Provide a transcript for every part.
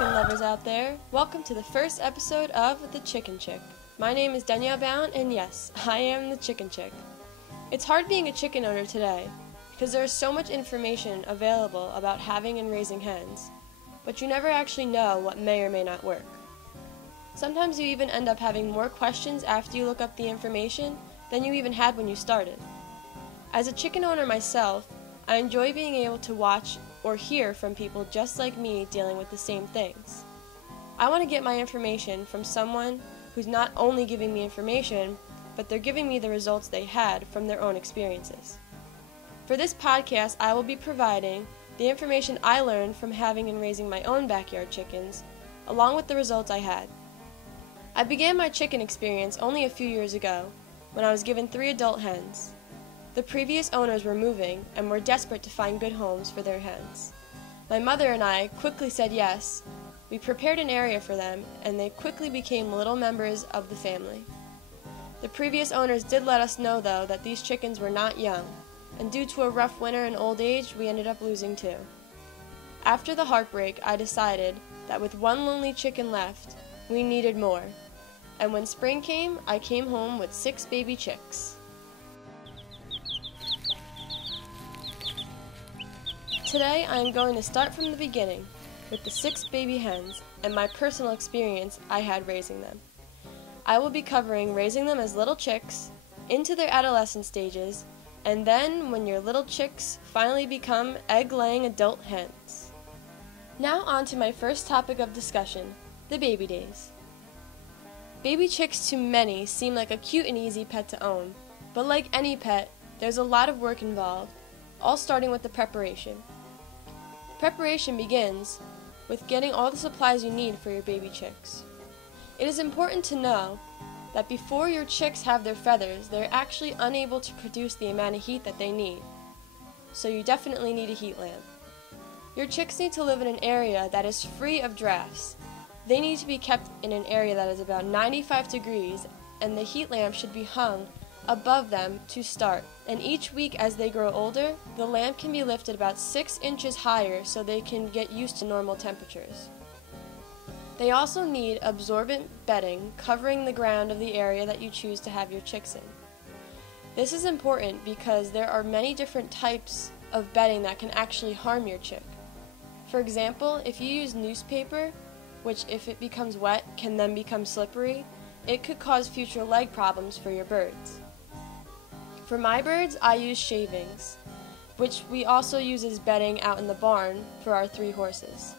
chicken lovers out there. Welcome to the first episode of The Chicken Chick. My name is Danielle Bound, and yes, I am the Chicken Chick. It's hard being a chicken owner today, because there is so much information available about having and raising hens, but you never actually know what may or may not work. Sometimes you even end up having more questions after you look up the information than you even had when you started. As a chicken owner myself, I enjoy being able to watch or hear from people just like me dealing with the same things. I want to get my information from someone who's not only giving me information, but they're giving me the results they had from their own experiences. For this podcast, I will be providing the information I learned from having and raising my own backyard chickens, along with the results I had. I began my chicken experience only a few years ago, when I was given 3 adult hens. The previous owners were moving and were desperate to find good homes for their hens. My mother and I quickly said yes. We prepared an area for them, and they quickly became little members of the family. The previous owners did let us know, though, that these chickens were not young, and due to a rough winter and old age, we ended up losing 2. After the heartbreak, I decided that with 1 lonely chicken left, we needed more. And when spring came, I came home with 6 baby chicks. Today, I am going to start from the beginning with the 6 baby hens and my personal experience I had raising them. I will be covering raising them as little chicks, into their adolescent stages, and then when your little chicks finally become egg-laying adult hens. Now on to my first topic of discussion, the baby days. Baby chicks to many seem like a cute and easy pet to own, but like any pet, there's a lot of work involved, all starting with the preparation. Preparation begins with getting all the supplies you need for your baby chicks. It is important to know that before your chicks have their feathers, they're actually unable to produce the amount of heat that they need, so you definitely need a heat lamp. Your chicks need to live in an area that is free of drafts. They need to be kept in an area that is about 95 degrees, and the heat lamp should be hung above them to start. And each week as they grow older, the lamp can be lifted about 6 inches higher so they can get used to normal temperatures. They also need absorbent bedding covering the ground of the area that you choose to have your chicks in. This is important because there are many different types of bedding that can actually harm your chick. For example, if you use newspaper, which if it becomes wet can then become slippery, it could cause future leg problems for your birds. For my birds, I use shavings, which we also use as bedding out in the barn for our 3 horses.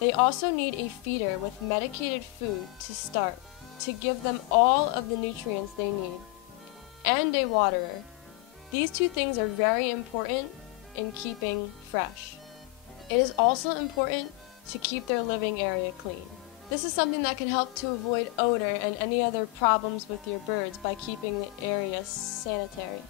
They also need a feeder with medicated food to start, to give them all of the nutrients they need, and a waterer. These 2 things are very important in keeping fresh. It is also important to keep their living area clean. This is something that can help to avoid odor and any other problems with your birds by keeping the area sanitary.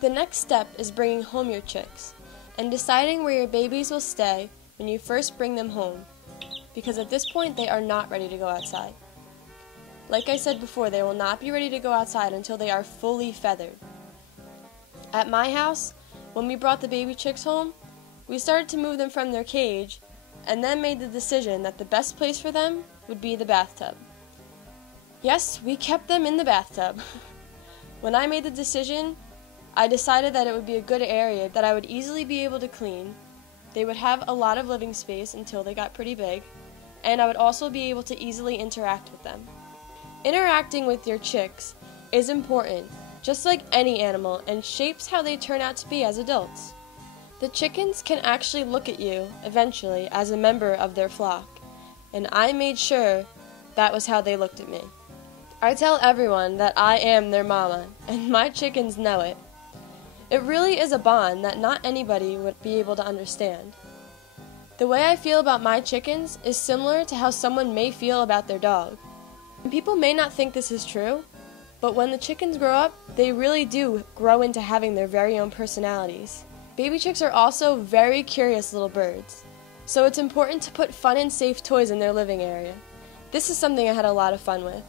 The next step is bringing home your chicks and deciding where your babies will stay when you first bring them home, because at this point they are not ready to go outside. Like I said before, they will not be ready to go outside until they are fully feathered. At my house, when we brought the baby chicks home, we started to move them from their cage and then made the decision that the best place for them would be the bathtub. Yes, we kept them in the bathtub. When I made the decision, I decided that it would be a good area that I would easily be able to clean. They would have a lot of living space until they got pretty big, and I would also be able to easily interact with them. Interacting with your chicks is important, just like any animal, and shapes how they turn out to be as adults. The chickens can actually look at you, eventually, as a member of their flock, and I made sure that was how they looked at me. I tell everyone that I am their mama, and my chickens know it. It really is a bond that not anybody would be able to understand. The way I feel about my chickens is similar to how someone may feel about their dog. And people may not think this is true, but when the chickens grow up, they really do grow into having their very own personalities. Baby chicks are also very curious little birds, so it's important to put fun and safe toys in their living area. This is something I had a lot of fun with.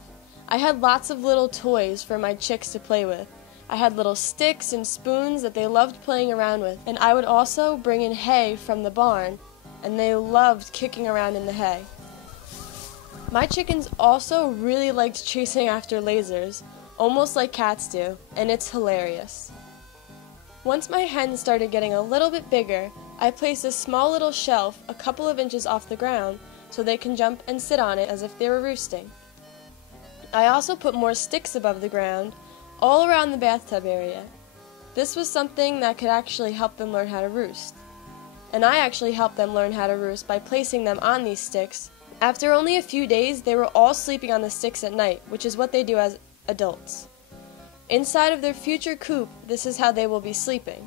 I had lots of little toys for my chicks to play with. I had little sticks and spoons that they loved playing around with, and I would also bring in hay from the barn and they loved kicking around in the hay. My chickens also really liked chasing after lasers, almost like cats do, and it's hilarious. Once my hens started getting a little bit bigger, I placed a small little shelf a couple of inches off the ground so they can jump and sit on it as if they were roosting. I also put more sticks above the ground all around the bathtub area. This was something that could actually help them learn how to roost. And I actually helped them learn how to roost by placing them on these sticks. After only a few days, they were all sleeping on the sticks at night, which is what they do as adults. Inside of their future coop, this is how they will be sleeping.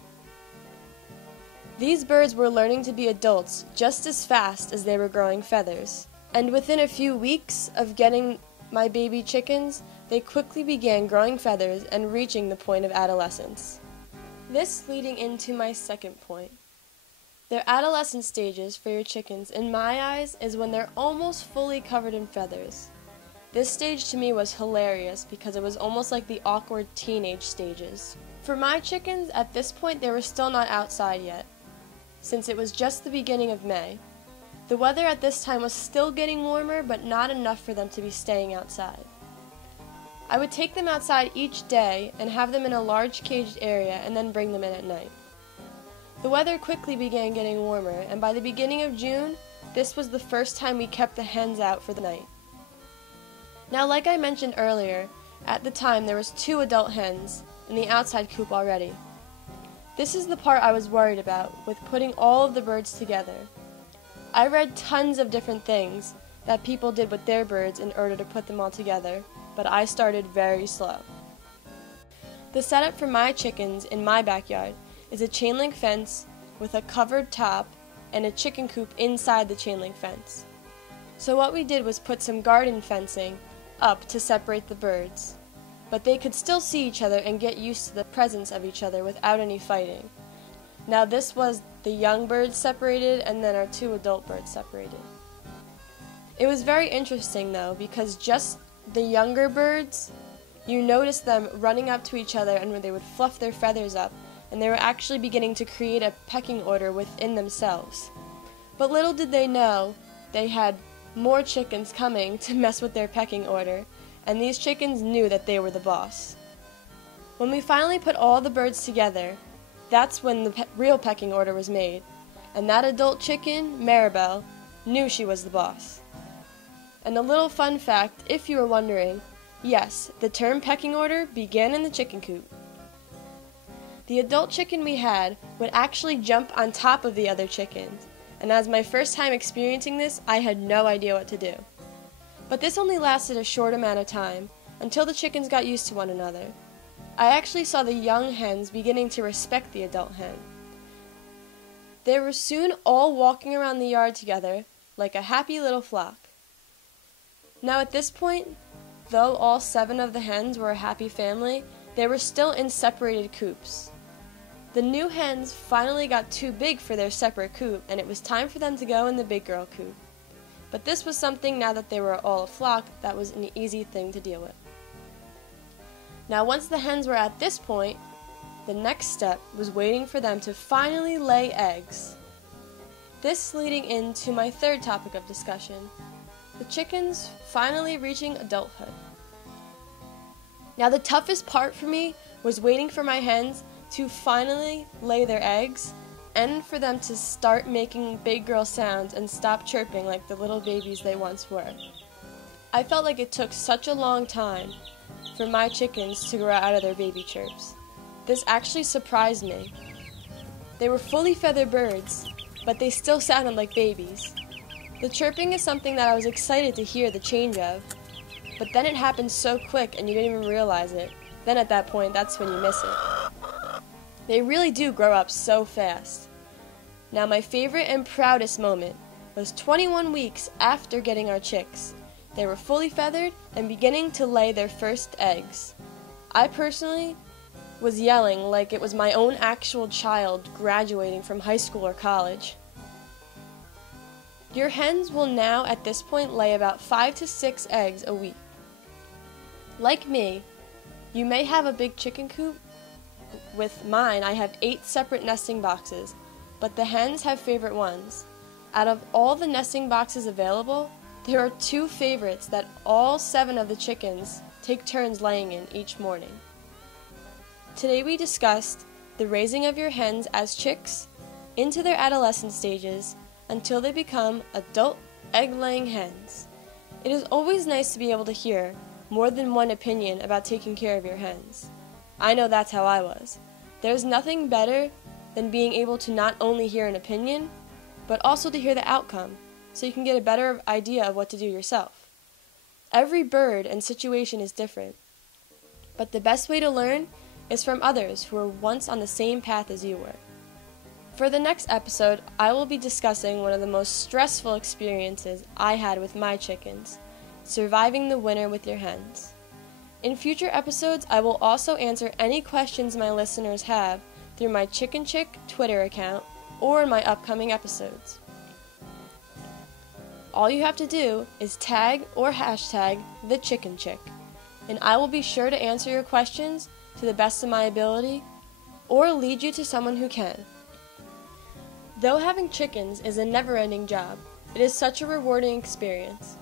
These birds were learning to be adults just as fast as they were growing feathers. And within a few weeks of getting my baby chickens, they quickly began growing feathers and reaching the point of adolescence. This leading into my second point. Their adolescent stages for your chickens, in my eyes, is when they're almost fully covered in feathers. This stage to me was hilarious because it was almost like the awkward teenage stages. For my chickens, at this point they were still not outside yet, since it was just the beginning of May. The weather at this time was still getting warmer, but not enough for them to be staying outside. I would take them outside each day and have them in a large caged area and then bring them in at night. The weather quickly began getting warmer, and by the beginning of June, this was the first time we kept the hens out for the night. Now, like I mentioned earlier, at the time there was 2 adult hens in the outside coop already. This is the part I was worried about with putting all of the birds together. I read tons of different things that people did with their birds in order to put them all together, but I started very slow. The setup for my chickens in my backyard is a chain link fence with a covered top and a chicken coop inside the chain link fence. So what we did was put some garden fencing up to separate the birds, but they could still see each other and get used to the presence of each other without any fighting. Now this was the young birds separated and then our 2 adult birds separated. It was very interesting though, because just the younger birds, you notice them running up to each other and when they would fluff their feathers up, and they were actually beginning to create a pecking order within themselves. But little did they know, they had more chickens coming to mess with their pecking order, and these chickens knew that they were the boss. When we finally put all the birds together, that's when the real pecking order was made, and that adult chicken, Maribel, knew she was the boss. And a little fun fact, if you were wondering, yes, the term pecking order began in the chicken coop. The adult chicken we had would actually jump on top of the other chickens, and as my first time experiencing this, I had no idea what to do. But this only lasted a short amount of time, until the chickens got used to one another. I actually saw the young hens beginning to respect the adult hen. They were soon all walking around the yard together, like a happy little flock. Now at this point, though all 7 of the hens were a happy family, they were still in separated coops. The new hens finally got too big for their separate coop, and it was time for them to go in the big girl coop. But this was something, now that they were all a flock, that was an easy thing to deal with. Now once the hens were at this point, the next step was waiting for them to finally lay eggs. This leading into my third topic of discussion, the chickens finally reaching adulthood. Now the toughest part for me was waiting for my hens to finally lay their eggs and for them to start making big girl sounds and stop chirping like the little babies they once were. I felt like it took such a long time for my chickens to grow out of their baby chirps. This actually surprised me. They were fully feathered birds, but they still sounded like babies. The chirping is something that I was excited to hear the change of, but then it happened so quick and you didn't even realize it. Then at that point, that's when you miss it. They really do grow up so fast. Now my favorite and proudest moment was 21 weeks after getting our chicks. They were fully feathered and beginning to lay their first eggs. I personally was yelling like it was my own actual child graduating from high school or college. Your hens will now at this point lay about 5 to 6 eggs a week. Like me, you may have a big chicken coop. With mine, I have 8 separate nesting boxes, but the hens have favorite ones. Out of all the nesting boxes available, there are 2 favorites that all 7 of the chickens take turns laying in each morning. Today we discussed the raising of your hens as chicks into their adolescent stages until they become adult egg-laying hens. It is always nice to be able to hear more than one opinion about taking care of your hens. I know that's how I was. There's nothing better than being able to not only hear an opinion, but also to hear the outcome, so you can get a better idea of what to do yourself. Every bird and situation is different, but the best way to learn is from others who were once on the same path as you were. For the next episode, I will be discussing one of the most stressful experiences I had with my chickens, surviving the winter with your hens. In future episodes, I will also answer any questions my listeners have through my Chicken Chick Twitter account or in my upcoming episodes. All you have to do is tag or hashtag the Chicken Chick, and I will be sure to answer your questions to the best of my ability or lead you to someone who can. Though having chickens is a never-ending job, it is such a rewarding experience.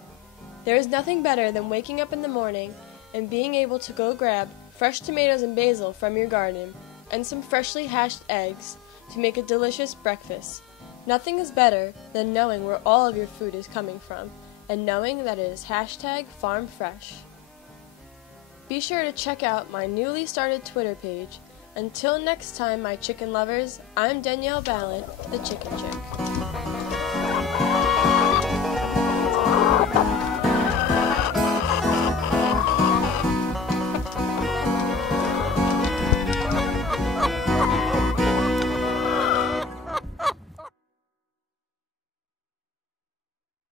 There is nothing better than waking up in the morning and being able to go grab fresh tomatoes and basil from your garden and some freshly hatched eggs to make a delicious breakfast. Nothing is better than knowing where all of your food is coming from and knowing that it is #FarmFresh. Be sure to check out my newly started Twitter page. Until next time, my chicken lovers, I'm Danielle Ballant, the Chicken Chick.